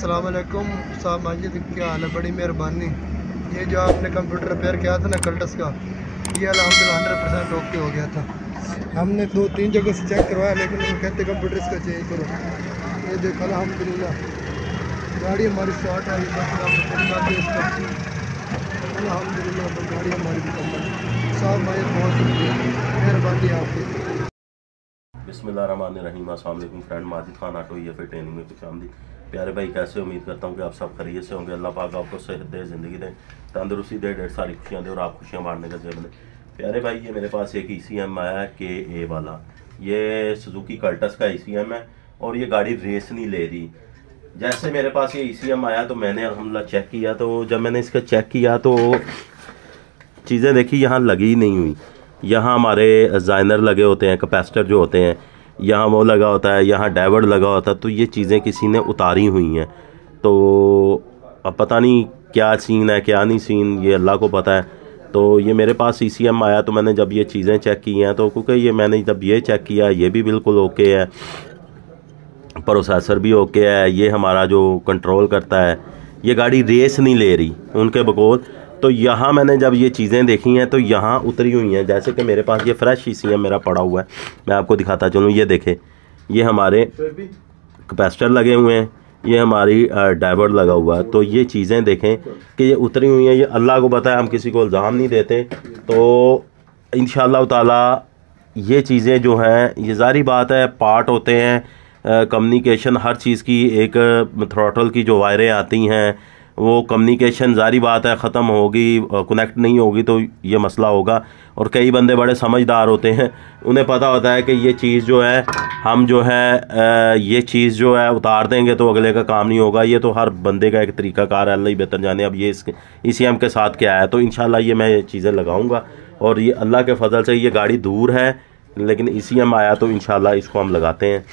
अस्सलाम वालेकुम साहब माजिद, क्या हाल है? बड़ी मेहरबानी। ये जो आपने कंप्यूटर रिपेयर किया था ना कल्टस का, ये अल्हम्दुलिल्लाह 100% ओके हो गया था। हमने 2-3 जगह से चेक करवाया, लेकिन वो कहते कंप्यूटर इसका चेंज करो। ये देखो अल्हम्दुलिल्लाह गाड़ी हमारी स्टार्ट आई, अल्हम्दुलिल्लाह गाड़ी हमारी मुकम्मल। साहब माजिद बहुत शुक्रिया, मेहरबानी आपकी। बिस्मिल्लाहिर्रहमानिर्रहीम। अस्सलाम वालेकुम फ्रेंड, माजिद खान ऑटो ये फिर ट्रेनिंग में खुशामदीद। प्यारे भाई कैसे, उम्मीद करता हूँ कि आप सब खैरियत से होंगे। अल्लाह पाक आपको सेहत दे, ज़िंदगी दे, तंदुरुस्ती दे, ढेर सारी खुशियाँ दे और आप खुशियाँ बांटने का ज़रिया बने। प्यारे भाई ये मेरे पास एक ECM आया है KA वाला। ये सुजुकी कल्टस का ECM है और ये गाड़ी रेस नहीं ले रही। जैसे मेरे पास ये ECM आया तो मैंने अल्हम्दुलिल्लाह चेक किया, तो जब मैंने इसका चेक किया तो चीज़ें देखी, यहाँ लगी नहीं हुई। यहाँ हमारे जाइनर लगे होते हैं, कैपेसिटर जो होते हैं, यहाँ वो लगा होता है, यहाँ डाइवर्ट लगा होता है, तो ये चीज़ें किसी ने उतारी हुई हैं। तो अब पता नहीं क्या सीन है क्या नहीं सीन, ये अल्लाह को पता है। तो ये मेरे पास ECM आया तो मैंने जब ये चीज़ें चेक की हैं, तो क्योंकि ये मैंने जब ये चेक किया ये भी बिल्कुल ओके है, प्रोसेसर भी ओके है, ये हमारा जो कंट्रोल करता है, ये गाड़ी रेस नहीं ले रही उनके बकौल। तो यहाँ मैंने जब ये चीज़ें देखी हैं तो यहाँ उतरी हुई हैं। जैसे कि मेरे पास ये फ्रेश ECM मेरा पड़ा हुआ है, मैं आपको दिखाता चलूँ। ये देखें, ये हमारे कैपेसिटर लगे हुए हैं, ये हमारी डाइवर्ट लगा हुआ है। तो ये चीज़ें देखें कि ये उतरी हुई हैं। ये अल्लाह को पता है, हम किसी को इल्ज़ाम नहीं देते। तो इंशाअल्लाह ताला ये चीज़ें जो हैं, ये ज़ाहिर बात है पार्ट होते हैं, कम्युनिकेशन हर चीज़ की, एक थ्रॉटल की जो वायरें आती हैं वो कम्युनिकेशन ज़ाहिर बात है ख़त्म होगी, कनेक्ट नहीं होगी तो ये मसला होगा। और कई बंदे बड़े समझदार होते हैं, उन्हें पता होता है कि ये चीज़ जो है हम जो है ये चीज़ जो है उतार देंगे तो अगले का काम नहीं होगा। ये तो हर बंदे का एक तरीक़ाकार है, अल्लाह ही बेहतर जाने। अब ये इसके ECM के साथ क्या है, तो इंशाल्लाह ये मैं ये चीज़ें लगाऊंगा। और ये अल्लाह के फजल से ये गाड़ी दूर है लेकिन ECM आया तो इंशाल्लाह इसको हम लगाते हैं।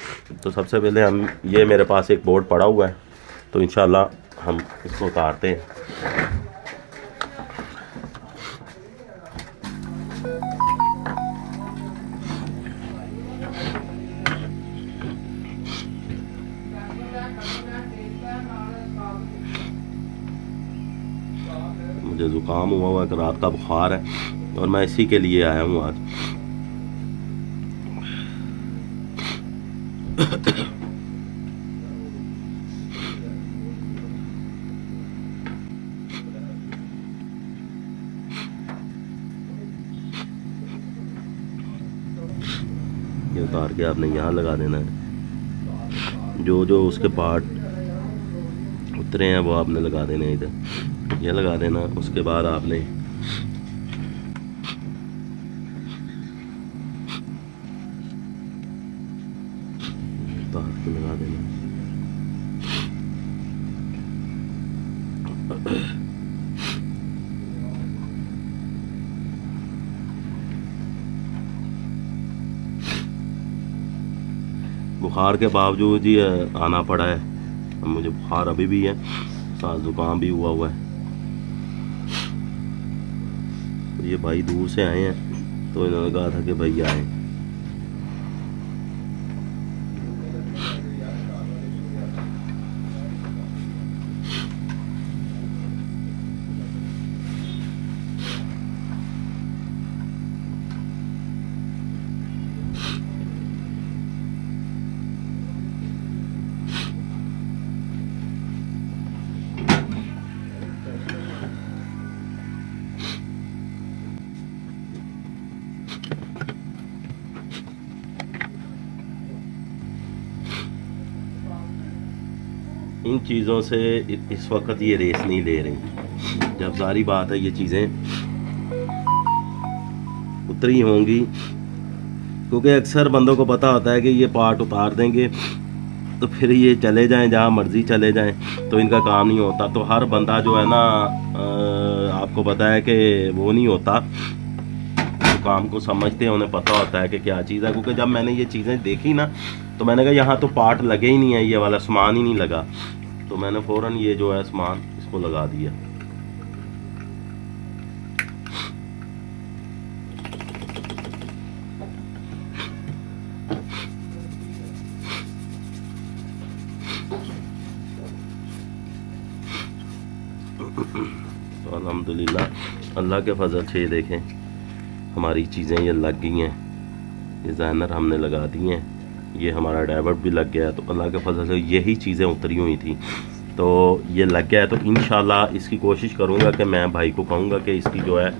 तो सबसे पहले हम, ये मेरे पास एक बोर्ड पड़ा हुआ है, तो इंशाल्लाह हम इसको उतारते हैं। मुझे ज़ुकाम हुआ है कि रात का बुखार है और मैं इसी के लिए आया हूँ आज। ये उतार के आपने यहाँ लगा देना है। जो जो उसके पार्ट उतरे हैं वो आपने लगा देने हैं इधर, ये लगा देना। उसके बाद आपने उतार के लगा देना। बुखार के बावजूद ही आना पड़ा है। मुझे बुखार अभी भी है, साथ ज़ुकाम भी हुआ है। तो ये भाई दूर से आए हैं तो इन्होंने कहा था कि भाई आए। इन चीज़ों से इस वक्त ये रेस नहीं ले रही। जब सारी बात है ये चीज़ें उतरी होंगी, क्योंकि अक्सर बंदों को पता होता है कि ये पार्ट उतार देंगे तो फिर ये चले जाएं जहाँ मर्ज़ी चले जाएं, तो इनका काम नहीं होता। तो हर बंदा जो है ना, आपको पता है कि वो नहीं होता, तो काम को समझते हैं, उन्हें पता होता है कि क्या चीज़ है। क्योंकि जब मैंने ये चीज़ें देखी ना तो मैंने कहा यहाँ तो पार्ट लगे ही नहीं है, ये वाला सामान ही नहीं लगा। तो मैंने फ़ौरन ये जो है सामान इसको लगा दिया। अल्हम्दुलिल्लाह अल्लाह के फजल से। ये देखें हमारी चीज़ें ये लग गई हैं, ये ज़ाइनर हमने लगा दी हैं, ये हमारा डाइवर्ट भी लग गया है। तो अल्लाह के फजल से यही चीज़ें उतरी हुई थी, तो ये लग गया है। तो इंशाल्लाह इसकी कोशिश करूँगा कि मैं भाई को कहूँगा कि इसकी जो है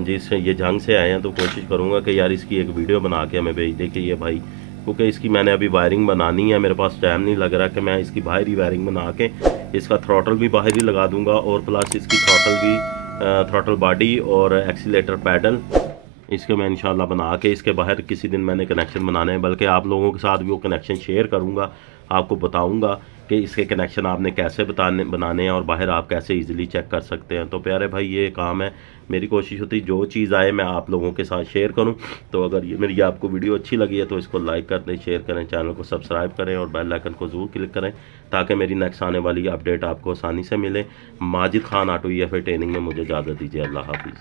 जिससे ये जंग से आए हैं, तो कोशिश करूँगा कि यार इसकी एक वीडियो बना के हमें भेज दे कि ये भाई, क्योंकि इसकी मैंने अभी वायरिंग बनानी है, मेरे पास टाइम नहीं लग रहा कि मैं इसकी बाहरी वायरिंग बना के इसका थ्रॉटल भी बाहर ही लगा दूंगा, और प्लस इसकी थ्रॉटल बॉडी और एक्सीलेटर पैडल इसके मैं इंशाल्लाह बना के इसके बाहर किसी दिन मैंने कनेक्शन बनाने हैं, बल्कि आप लोगों के साथ भी वो कनेक्शन शेयर करूँगा, आपको बताऊँगा कि इसके कनेक्शन आपने कैसे बनाने हैं और बाहर आप कैसे इजीली चेक कर सकते हैं। तो प्यारे भाई ये काम है, मेरी कोशिश होती है जो चीज़ आए मैं आप लोगों के साथ शेयर करूं। तो अगर ये मेरी आपको वीडियो अच्छी लगी है तो इसको लाइक कर दें, शेयर करें, चैनल को सब्सक्राइब करें और बेल आइकन को ज़रूर क्लिक करें ताकि मेरी नेक्स्ट आने वाली अपडेट आपको आसानी से मिले। Majid Khan auto EFI training में मुझे इजाज़त दीजिए। अल्लाह हाफिज़।